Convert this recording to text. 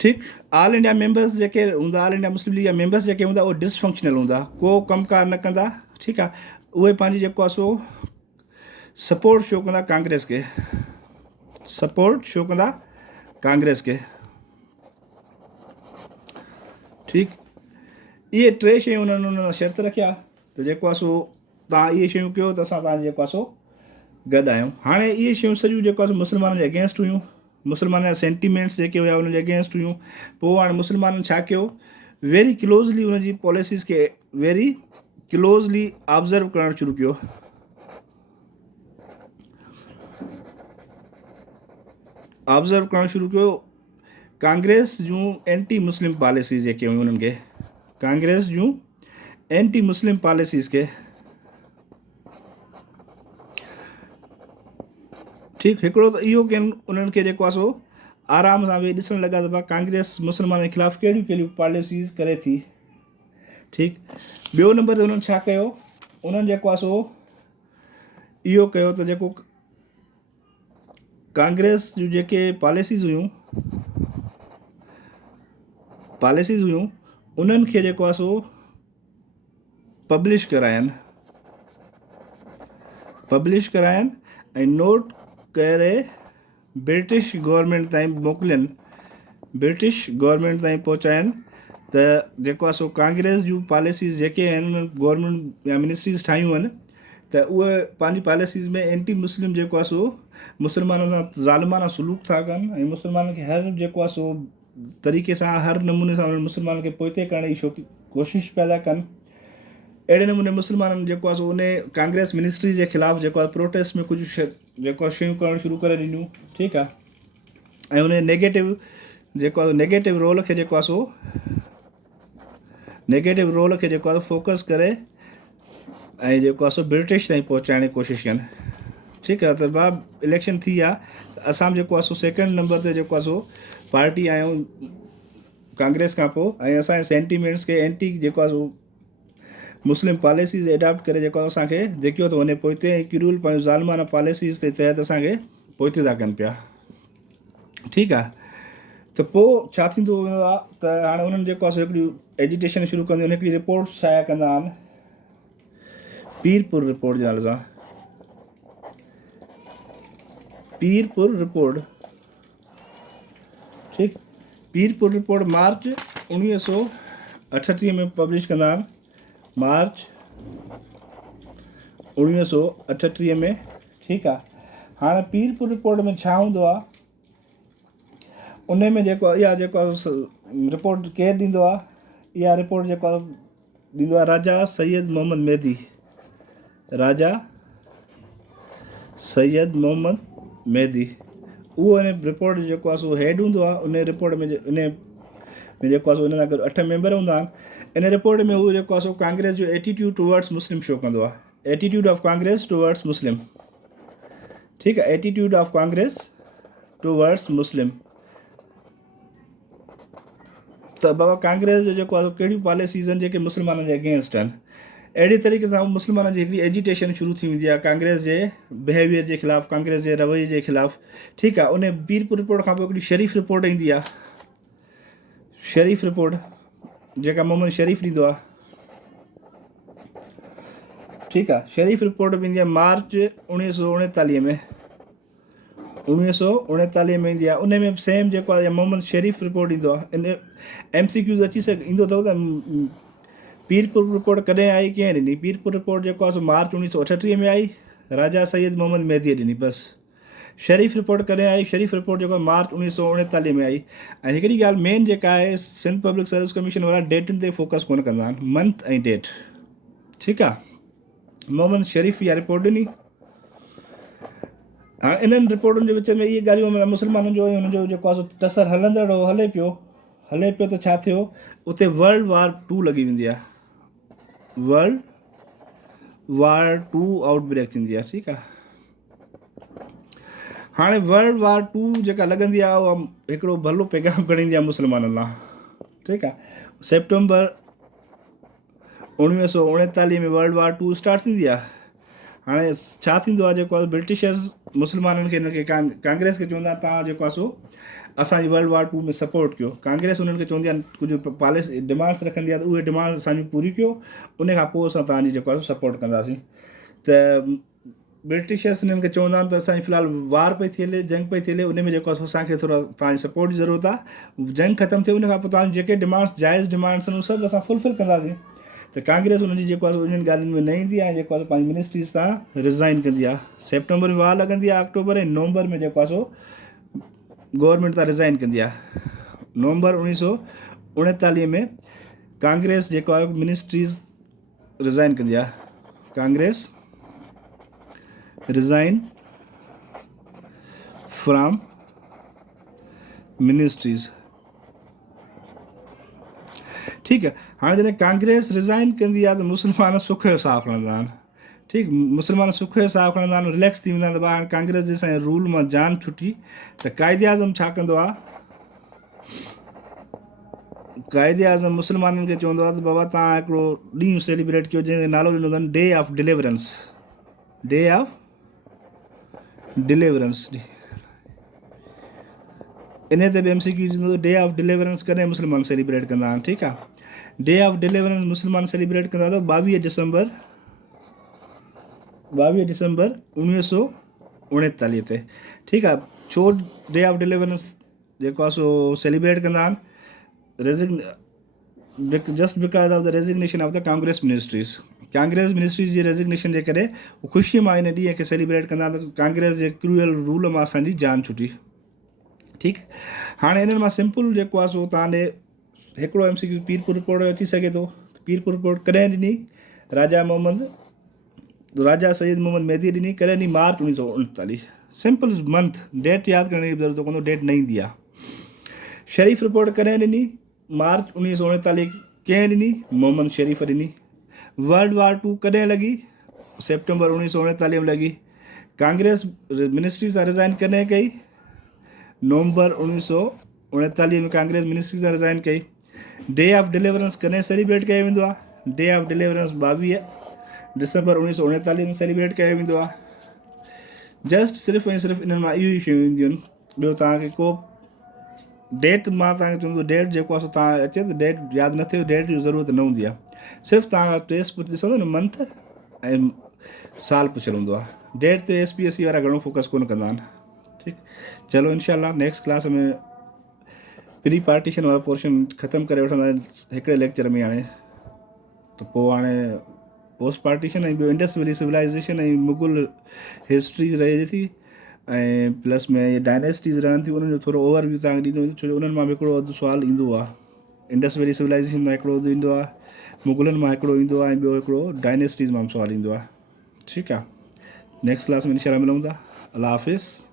ठीक। All India members जेके हूंदा, all India Muslim league जा मेंबर्स जेके हूंदा उहे डिसफंक्शनल हूंदा, को कमकार न कंदा। ठीक आहे। उहे पंहिंजी जेको आहे सो सपोर्ट शो कंदा कांग्रेस खे, सपोर्ट शो कंदा कांग्रेस खे। ठीक। इहे टे शयूं उन्हनि शर्त रखिया त जेको आहे सो तव्हां इहे शयूं कयो त असां तव्हांजे जेको आहे सो गॾु आहियूं। हाणे इहे शयूं सॼियूं जेको आहे सो मुस्लमाननि जे अगेंस्ट हुयूं, मुस्लमान जा सेंटीमेंट्स जेके हुआ उनजे अगेंस्ट हुयूं। पोइ हाणे मुस्लमाननि छा कयो, वेरी क्लोज़ली उनजी पॉलिसीज़ खे वेरी क्लोज़ली ऑब्ज़र्व करणु शुरू कयो। ऑब्ज़र्व करणु शुरू कयो कांग्रेस जूं एंटी मुस्लिम पॉलिसीज़ जेके हुयूं उन्हनि खे, कांग्रेस जूं एंटी मुस्लिम पॉलिसीज़ खे। ठीकु। हिकिड़ो त इहो कनि उन्हनि खे जेको आहे सो आराम सां वेही ॾिसणु लॻा त कांग्रेस मुस्लमाननि जे ख़िलाफ़ु कहिड़ियूं कहिड़ियूं पॉलिसीज़ करे थी। ठीकु। ॿियो नंबर ते उन्हनि छा कयो, उन्हनि जेको आहे सो इहो कयो त जेको कांग्रेस जूं जेके पॉलिसीज़ हुयूं उन्हनि खे जेको आहे सो पब्लिश कराइनि ऐं नोट करे ब्रिटिश गवर्नमेंट ताईं मोकिलियनि, ब्रिटिश गवर्नमेंट ताईं पहुचाइनि त जेको आहे सो कांग्रेस जूं पॉलिसीज़ जेके आहिनि उन्हनि गवर्नमेंट या मिनिस्ट्रीज़ ठाहियूं आहिनि त उहे पंहिंजी पॉलिसीज़ में एंटी मुस्लिम जेको आहे सो मुस्लमाननि सां ज़ालिमाना सलूक था कनि ऐं मुस्लमाननि खे हर जेको आहे सो तरीक़े सां हर नमूने सां मुस्लमाननि खे पोइते करण जी कोशिशि पैदा कनि। अहिड़े नमूने मुस्लमाननि जेको आहे सो उन कांग्रेस मिनिस्ट्री जे ख़िलाफ़ु जेको आहे प्रोटेस्ट में कुझु जेको आहे शयूं करणु शुरू करे ॾिनियूं। ठीकु आहे। ऐं उन नेगेटिव जेको आहे नेगेटिव रोल खे जेको आहे सो फोकस करे ऐं जेको आहे सो ब्रिटिश ताईं पहुचाइण जी कोशिशि कनि। ठीकु आहे। त भाउ इलेक्शन थी आहे त असां जेको आहे सो सेकेंड नंबर ते जेको आहे सो पार्टी आहियूं कांग्रेस खां पोइ, ऐं असांजे सेंटीमेंट्स खे एंटी जेको आहे सो मुस्लिम पॉलिसीज़ एडॉप्ट करे जेको आहे असांखे जेकियो थो वञे पोइते, ऐं किरूल पंहिंजो ज़ालिमाना पॉलिसीज़ जे तहत असांखे पोइते था कनि पिया। ठीकु आहे। त पोइ छा थींदो आहे त हाणे उन्हनि जेको आहे सो हिकिड़ी एजिटेशन शुरू कंदियूं आहिनि, हिकिड़ी रिपोर्ट शाया कंदा आहिनि पीरपुर रिपोर्ट जे नाले सां, पीरपुर रिपोर्ट। ठीकु। पीरपुर रिपोर्ट मार्च 1938 में पब्लिश कंदा आहिनि, मार्च 1938 में। ठीकु आहे। हाणे पीरपुर रिपोर्ट में छा हूंदो आहे, उन में जेको इहा जेको रिपोर्ट केरु ॾींदो आहे, इहा रिपोर्ट जेको ॾींदो आहे राजा सैयद मोहम्मद मेहदी, राजा सैयद मोहम्मद मेहदी। उहो इन रिपोर्ट जेको आहे सो हेड हूंदो आहे। उन रिपोर्ट में जेको आहे सो उन सां गॾु 8 मेंबर हूंदा आहिनि। इन रिपोर्ट में उहो जेको आहे सो कांग्रेस जो एटीट्यूड टुवर्ड्स मुस्लिम शो कंदो आहे, एटीट्यूड ऑफ कांग्रेस टुवर्ड्स मुस्लिम। ठीकु आहे। एटीट्यूड ऑफ कांग्रेस टुवर्ड्स मुस्लिम। त बाबा कांग्रेस जो जेको आहे कहिड़ियूं पॉलिसीज़ आहिनि जेके मुस्लमाननि जे अगेंस्ट आहिनि। अहिड़ी तरीक़े सां मुस्लमाननि जी हिकिड़ी एजिटेशन शुरू थी वेंदी आहे कांग्रेस जे बिहेवियर जे ख़िलाफ़ु, कांग्रेस जे रवैये जे ख़िलाफ़ु। ठीकु आहे। उन पीरपुर रिपोर्ट खां पोइ हिकिड़ी शरीफ़ रिपोर्ट ईंदी आहे, शरीफ़ रिपोर्ट जेका मोहम्मद शरीफ़ ॾींदो आहे। ठीकु आहे। शरीफ़ रिपोर्ट बि ईंदी आहे मार्च 1939 में, 1939 में ईंदी आहे। उन में सेम जेको आहे मोहम्मद शरीफ़ रिपोर्ट ईंदो आहे। इन MCQs अची ईंदो अथव त पीरपुर रिपोर्ट कॾहिं आई, कीअं ॾिनी। पीरपुर रिपोर्ट जेको आहे सो मार्च 1938 में आई, राजा सैयद मोहम्मद मेहदीअ ॾिनी बसि। शरीफ़ रिपोर्ट कॾहिं आई, शरीफ़ रिपोर्ट जेको आहे मार्च 1939 में आई। ऐं हिकिड़ी ॻाल्हि मेन जेका आहे, सिंध पब्लिक सर्विस कमीशन वारा डेटुनि ते फोकस कोन कंदा आहिनि, मंथ ऐं डेट। ठीकु आहे। मोहम्मद शरीफ़ इहा रिपोर्ट ॾिनी। हाणे इन्हनि रिपोर्टुनि जे विच में इहे ॻाल्हियूं मुस्लमाननि जो हुनजो जेको आहे सो टसर हलंदड़ हले पियो त छा थियो, उते वर्ल्ड वार 2 लॻी वेंदी आहे, वर्ल्ड वार 2 आउटब्रेक थींदी आहे। ठीकु आहे। हाणे वर्ल्ड वार 2 जेका लॻंदी आहे उहा हिकिड़ो भलो पैगाम खणींदी आहे मुस्लमाननि लाइ। ठीकु आहे। सेप्टेंबर 1939 में वर्ल्ड वार 2 स्टार्ट थींदी आहे। हाणे छा थींदो आहे, जेको आहे ब्रिटिशर्स मुस्लमाननि खे हिनखे कांग्रेस खे चवंदा तव्हां जेको आहे सो असांजी वर्ल्ड वार 2 में सपोर्ट कयो। कांग्रेस उन्हनि खे चवंदी आहे कुझु पॉलिसी डिमांड्स रखंदी आहे त उहे डिमांड्स असांजी पूरी कयो, उन खां पोइ असां तव्हांजी जेको आहे सपोर्ट कंदासीं। त ब्रिटिशर्स हिननि खे चवंदा आहिनि त असांजी फ़िलहाल वार पई थी हले, जंग पई थी हले, उन में जेको आहे असांखे थोरो तव्हांजी सपोर्ट जी ज़रूरत आहे। जंग ख़तमु थिए उन खां पोइ तव्हांजी जेके डिमांड्स जाइज़ डिमांड्स आहिनि उहे सभु असां फुलफिल कंदासीं। त कांग्रेस उन्हनि जी जेको आहे उन्हनि ॻाल्हियुनि में न ईंदी आहे, जेको आहे पंहिंजी मिनिस्ट्रीज़ तां रिज़ाइन कंदी आहे। सेप्टेंबर में वार लॻंदी आहे, अक्टूबर ऐं नवंबर में जेको आहे गवर्नमेंट तां रिज़ाइन कंदी आहे। नवंबर 1939 में कांग्रेस जेको आहे मिनिस्ट्रीज़ रिज़ाइन कंदी आहे। Congress resign from ministries. ठीकु आहे। हाणे जॾहिं कांग्रेस रिज़ाइन कंदी आहे त मुस्लमान सुख जो साहु खणंदा आहिनि। ठीकु, मुस्लमान सुख जो साहु खणंदा आहिनि, रिलैक्स थी वेंदा आहिनि। त हाणे कांग्रेस जे असांजे रूल मां जान छुटी त क़ाइदे आज़म छा कंदो आहे, क़ाइदे आज़म मुस्लमाननि खे चवंदो आहे त बाबा तव्हां हिकिड़ो ॾींहुं सेलिब्रेट कयो जंहिंजो नालो ॾिनो अथनि day of deliverance. Day of deliverance. इन ते बि MCQ ईंदो, डे ऑफ डिलीवरेंस कॾहिं मुस्लमान सेलिब्रेट कंदा आहिनि। ठीकु आहे। डे ऑफ डिलीवरेंस मुस्लमान सेलिब्रेट कंदा त 22 डिसंबर 1939 ते। ठीकु आहे। छो डे ऑफ डिलीवरेंस जेको आहे सो सेलिब्रेट कंदा आहिनि, just because of the resignation of the Congress ministries. Congress ministries जी रेज़िग्नेशन जे करे ख़ुशीअ मां इन ॾींहं खे सेलिब्रेट कंदा आहिनि त कांग्रेस जे क्रूअल रूल मां असांजी जान छुटी। ठीकु। हाणे हिननि मां सिंपल जेको आहे सो तव्हांजे हिकिड़ो MCQ पीरपुर रिपोर्ट अची सघे थो। पीरपुर रिपोर्ट कॾहिं ॾिनी, राजा सैयद मोहम्मद मेहदी ॾिनी, कॾहिं ॾिनी, मार्च 1939। सिंपल मंथ, डेट यादि करण जी ज़रूरत कोन्हे, डेट न ईंदी आहे। शरीफ़ रिपोर्ट कॾहिं ॾिनी, मार्च 1939। कंहिं ॾिनी, मोहम्मद शरीफ़ ॾिनी। वर्ल्ड वार 2 कॾहिं लॻी, सेप्टेंबर 1939 में लॻी। कांग्रेस मिनिस्ट्री सां रिज़ाइन कॾहिं कई, नवंबर 1939 में कांग्रेस मिनिस्ट्री सां रिज़ाइन कई। डे ऑफ डिलीवरेंस कॾहिं सेलिब्रेट कयो वेंदो आहे, डे ऑफ डिलीवरेंस 22 डिसंबर 1939 में सेलिब्रेट कयो वेंदो आहे। जस्ट सिर्फ़ु ऐं सिर्फ़ु इन्हनि मां इहो ई शयूं ईंदियूं आहिनि। ॿियो तव्हांखे को डेट मां तव्हांखे चवंदो, डेट जेको आहे सो तव्हां अचे त डेट यादि न थिए, डेट जी ज़रूरत न हूंदी आहे। सिर्फ़ु तव्हां टेस्ट ॾिसंदो न, मंथ ऐं साल पुछियलु हूंदो आहे। डेट ते SPSC वारा घणो फोकस कोन कंदा आहिनि। ठीकु। चलो इंशाल्लाह नेक्स्ट क्लास में प्री पार्टीशन वारो पोर्शन ख़तमु करे वठंदा आहिनि हिकिड़े लेक्चर में। हाणे त पोइ हाणे पोस्ट पार्टीशन ऐं ॿियो इंडस वैली सिविलाइज़ेशन ऐं मुगल हिस्ट्री रहे थी, ऐं प्लस में ये डायनेस्टीज़ रहनि थियूं, उन्हनि जो थोरो ओवरव्यू तव्हांखे ॾींदो। छो जो उन्हनि मां बि हिकिड़ो अधु सुवालु ईंदो आहे। इंडस वैली सिविलाइज़ेशन मां हिकिड़ो अधु ईंदो आहे, मुगलनि मां हिकिड़ो ईंदो आहे, ऐं ॿियो हिकिड़ो डायनेस्टीज़ मां सुवालु ईंदो आहे। ठीकु आहे। नेक्स्ट क्लास में इंशाल्लाह मिलूं था। अल्लाह हाफ़िज़।